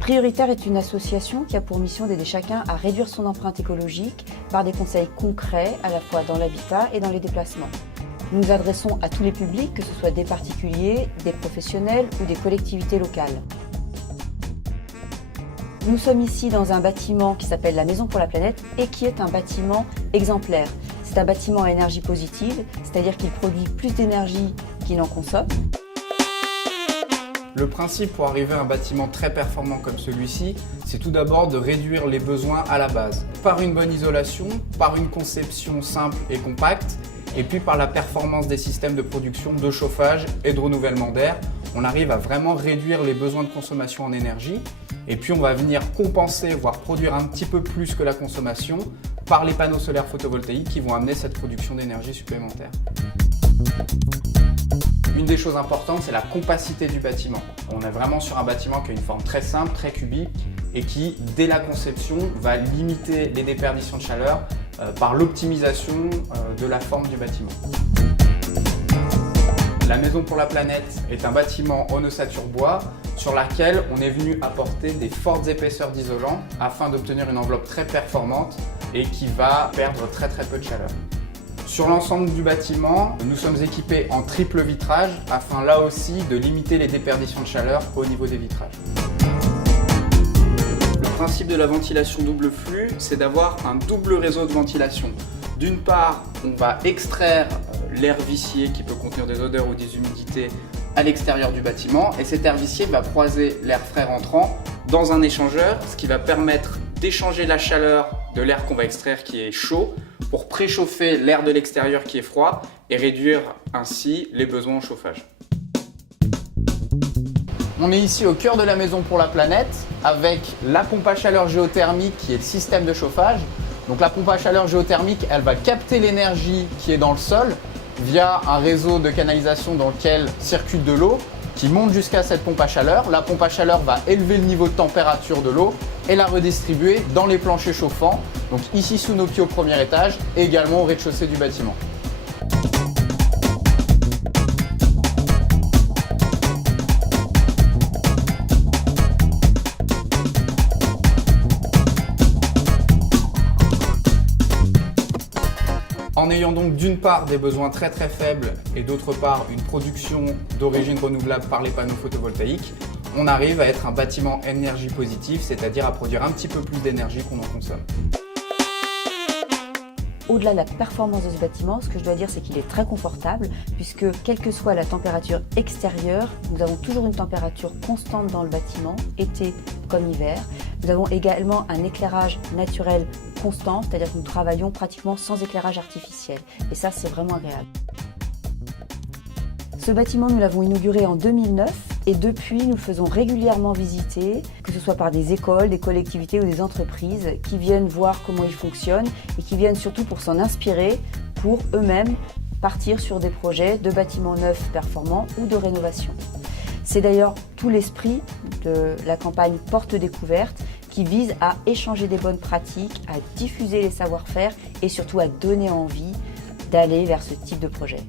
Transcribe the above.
Prioritaire est une association qui a pour mission d'aider chacun à réduire son empreinte écologique par des conseils concrets à la fois dans l'habitat et dans les déplacements. Nous nous adressons à tous les publics, que ce soit des particuliers, des professionnels ou des collectivités locales. Nous sommes ici dans un bâtiment qui s'appelle la Maison pour la Planète et qui est un bâtiment exemplaire. C'est un bâtiment à énergie positive, c'est-à-dire qu'il produit plus d'énergie qu'il n'en consomme. Le principe pour arriver à un bâtiment très performant comme celui-ci, c'est tout d'abord de réduire les besoins à la base. Par une bonne isolation, par une conception simple et compacte, et puis par la performance des systèmes de production, de chauffage et de renouvellement d'air, on arrive à vraiment réduire les besoins de consommation en énergie. Et puis on va venir compenser, voire produire un petit peu plus que la consommation par les panneaux solaires photovoltaïques qui vont amener cette production d'énergie supplémentaire. Une des choses importantes, c'est la compacité du bâtiment. On est vraiment sur un bâtiment qui a une forme très simple, très cubique et qui, dès la conception, va limiter les déperditions de chaleur par l'optimisation de la forme du bâtiment. La Maison pour la Planète est un bâtiment en ossature bois sur laquelle on est venu apporter des fortes épaisseurs d'isolant afin d'obtenir une enveloppe très performante et qui va perdre très peu de chaleur. Sur l'ensemble du bâtiment, nous sommes équipés en triple vitrage afin là aussi de limiter les déperditions de chaleur au niveau des vitrages. Le principe de la ventilation double flux, c'est d'avoir un double réseau de ventilation. D'une part, on va extraire l'air vicié qui peut contenir des odeurs ou des humidités à l'extérieur du bâtiment et cet air vicié va croiser l'air frais rentrant dans un échangeur, ce qui va permettre d'échanger la chaleur de l'air qu'on va extraire qui est chaud pour préchauffer l'air de l'extérieur qui est froid et réduire ainsi les besoins en chauffage. On est ici au cœur de la Maison pour la Planète avec la pompe à chaleur géothermique qui est le système de chauffage. Donc la pompe à chaleur géothermique, elle va capter l'énergie qui est dans le sol via un réseau de canalisation dans lequel circule de l'eau qui monte jusqu'à cette pompe à chaleur. La pompe à chaleur va élever le niveau de température de l'eau et la redistribuer dans les planchers chauffants, donc ici sous nos pieds au premier étage et également au rez-de-chaussée du bâtiment. En ayant donc d'une part des besoins très faibles et d'autre part une production d'origine renouvelable par les panneaux photovoltaïques, on arrive à être un bâtiment énergie positive, c'est-à-dire à produire un petit peu plus d'énergie qu'on en consomme. Au-delà de la performance de ce bâtiment, ce que je dois dire, c'est qu'il est très confortable puisque quelle que soit la température extérieure, nous avons toujours une température constante dans le bâtiment, été comme hiver. Nous avons également un éclairage naturel constant, c'est-à-dire que nous travaillons pratiquement sans éclairage artificiel. Et ça, c'est vraiment agréable. Ce bâtiment, nous l'avons inauguré en 2009 et depuis, nous le faisons régulièrement visiter, que ce soit par des écoles, des collectivités ou des entreprises qui viennent voir comment il fonctionne et qui viennent surtout pour s'en inspirer pour eux-mêmes partir sur des projets de bâtiments neufs performants ou de rénovation. C'est d'ailleurs tout l'esprit de la campagne Porte Découverte qui vise à échanger des bonnes pratiques, à diffuser les savoir-faire et surtout à donner envie d'aller vers ce type de projet.